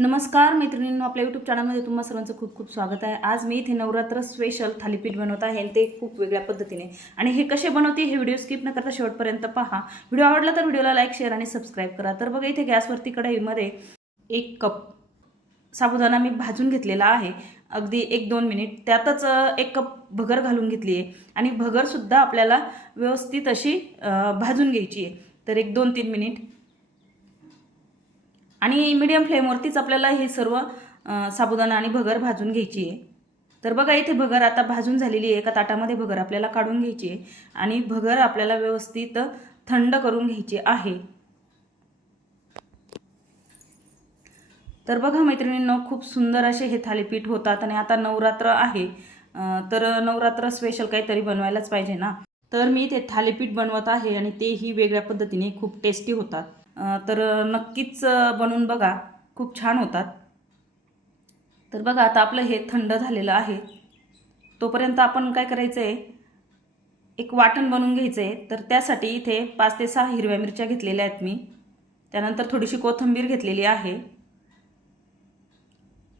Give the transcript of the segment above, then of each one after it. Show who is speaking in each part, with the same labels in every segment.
Speaker 1: नमस्कार मैत्रिणींनो आपल्या यूट्यूब चॅनलमध्ये तुम्हा सर्वांचं खूप खूप स्वागत आहे. आज मी इथे नवरात्र स्पेशल थालीपीठ बनवत आहे आणि ते खूप वेगळ्या पद्धतीने. आणि हे कसे बनवते हे व्हिडिओ स्किप न करता शेवटपर्यंत पहा. व्हिडिओ आवडला तर व्हिडिओला लाईक शेअर आणि सबस्क्राईब करा. तर बघा इथे गॅसवरती कढईमध्ये एक कप साबुदाणा मी भाजून घेतलेला आहे. अगदी एक दोन मिनिट त्यातच एक कप भगर घालून घेतली आहे. आणि भगरसुद्धा आपल्याला व्यवस्थित अशी भाजून घ्यायची आहे. तर एक दोन तीन मिनिट आणि मीडियम फ्लेमवरतीच आपल्याला हे सर्व साबुदाणा आणि भगर भाजून घ्यायची आहे. तर बघा इथे भगर आता भाजून झालेली आहे. एका ताटामध्ये भगर आपल्याला काढून घ्यायची आहे. आणि भगर आपल्याला व्यवस्थित थंड करून घ्यायची आहे. तर बघा मैत्रिणींनो खूप सुंदर असे हे थालीपीठ होतात आणि आता नवरात्र आहे. तर नवरात्र स्पेशल काहीतरी बनवायलाच पाहिजे ना? तर मी ते थालीपीठ बनवत आहे आणि तेही वेगळ्या पद्धतीने खूप टेस्टी होतात. तर नक्कीच बनवून बघा. खूप छान होतात. तर बघा आता आपलं हे थंड झालेलं आहे. तोपर्यंत आपण काय करायचं आहे एक वाटण बनवून घ्यायचं आहे तर त्यासाठी इथे पाच ते सहा हिरव्या मिरच्या घेतलेल्या आहेत मी. त्यानंतर थोडीशी कोथिंबीर घेतलेली आहे.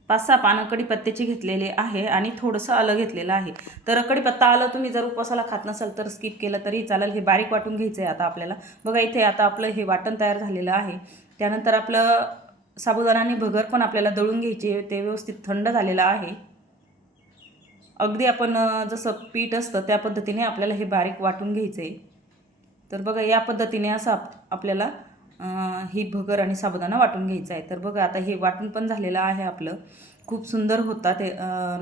Speaker 1: पाच सहा पानं कडीपत्त्याची घेतलेले आहे आणि थोडंसं आलं घेतलेलं आहे. तर कडीपत्ता आलं तुम्ही जर उपवासाला खात नसाल तर स्किप केलं तरी चालेल. हे बारीक वाटून घ्यायचं आहे आता आपल्याला. बघा इथे आता आपलं हे वाटण तयार झालेलं आहे. त्यानंतर आपलं साबुदाणा आणि भगर पण आपल्याला दळून घ्यायचे ते व्यवस्थित थंड झालेलं आहे. अगदी आपण जसं पीठ असतं त्या पद्धतीने आपल्याला हे बारीक वाटून घ्यायचं आहे तर बघा या पद्धतीने असं आप आपल्याला ही भगर आणि साबुदाणा वाटून घ्यायचा आहे. तर बघा आता हे वाटून पण झालेलं आहे आपलं. खूप सुंदर होता ते.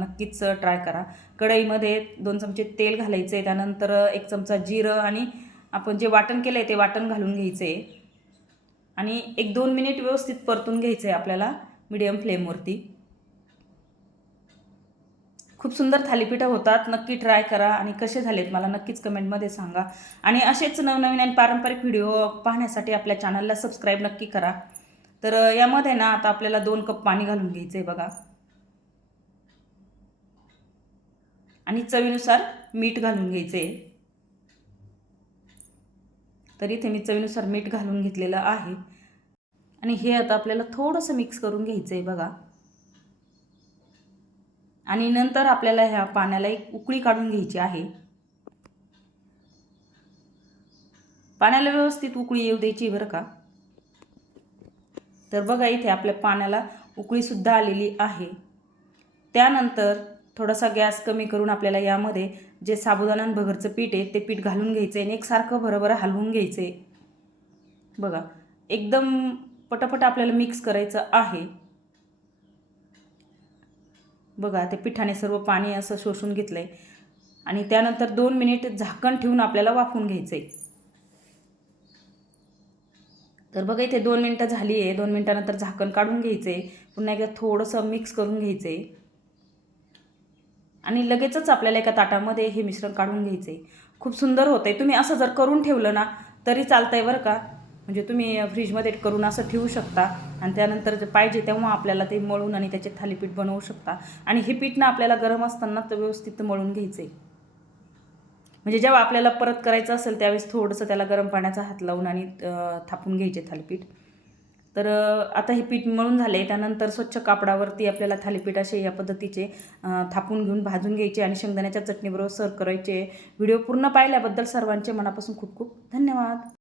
Speaker 1: नक्कीच ट्राय करा. कढईमध्ये दोन चमचे तेल घालायचे त्यानंतर एक चमचा जिरं आणि आपण जे वाटण केलं आहे ते वाटण घालून घ्यायचं आहे आणि एक दोन मिनिट व्यवस्थित परतून घ्यायचं आहे आपल्याला मिडियम फ्लेमवरती खूप सुंदर थालीपीठं होतात. नक्की ट्राय करा आणि कसे झालेत मला नक्कीच कमेंटमध्ये सांगा. आणि असेच नवनवीन आणि पारंपरिक व्हिडिओ पाहण्यासाठी आपल्या चॅनलला सबस्क्राईब नक्की करा. तर यामध्ये ना आता आपल्याला दोन कप पाणी घालून घ्यायचं आहे बघा. आणि चवीनुसार मीठ घालून घ्यायचं आहे तर इथे मी चवीनुसार मीठ घालून घेतलेलं आहे. आणि हे आता आपल्याला थोडंसं मिक्स करून घ्यायचं आहे बघा. आणि नंतर आपल्याला ह्या पाण्याला एक उकळी काढून घ्यायची आहे. पाण्याला व्यवस्थित उकळी येऊ द्यायची बरं का? तर बघा इथे आपल्या पाण्याला उकळीसुद्धा आलेली आहे. त्यानंतर थोडासा गॅस कमी करून आपल्याला यामध्ये जे साबुदाणा भगरचं पीठ आहे ते पीठ घालून घ्यायचं आहे आणि एकसारखं बरोबर हलवून घ्यायचं आहे बघा एकदम पटापट आपल्याला मिक्स करायचं आहे. बघा ते पिठाने सर्व पाणी असं शोषून घेतलं आहे आणि त्यानंतर दोन मिनिट झाकण ठेवून आपल्याला वाफवून घ्यायचं आहे तर बघा इथे दोन मिनटं झाली आहे दोन मिनटानंतर झाकण काढून घ्यायचं आहे पुन्हा एकदा थोडंसं मिक्स करून घ्यायचं आहे आणि लगेचच आपल्याला एका ताटामध्ये हे मिश्रण काढून घ्यायचं आहे खूप सुंदर होतं आहे तुम्ही असं जर करून ठेवलं ना तरी चालतं आहे बरं का? म्हणजे तुम्ही फ्रीजमध्ये करून असं ठेवू शकता. आणि त्यानंतर जे पाहिजे तेव्हा आपल्याला ते मळून आणि त्याचे थालीपीठ बनवू शकता. आणि हे पीठ ना आपल्याला गरम असताना तर व्यवस्थित मळून घ्यायचं. आहे म्हणजे जेव्हा आपल्याला परत करायचं असेल त्यावेळेस थोडंसं त्याला गरम पाण्याचा हात लावून आणि थापून घ्यायचे थालीपीठ. तर आता हे पीठ मळून झाले. त्यानंतर स्वच्छ कापडावरती आपल्याला थालीपीठ असे या पद्धतीचे थापून घेऊन भाजून घ्यायचे आणि शेंगदाण्याच्या चटणीबरोबर सर्व करायचे. व्हिडिओ पूर्ण पाहिल्याबद्दल सर्वांचे मनापासून खूप खूप धन्यवाद.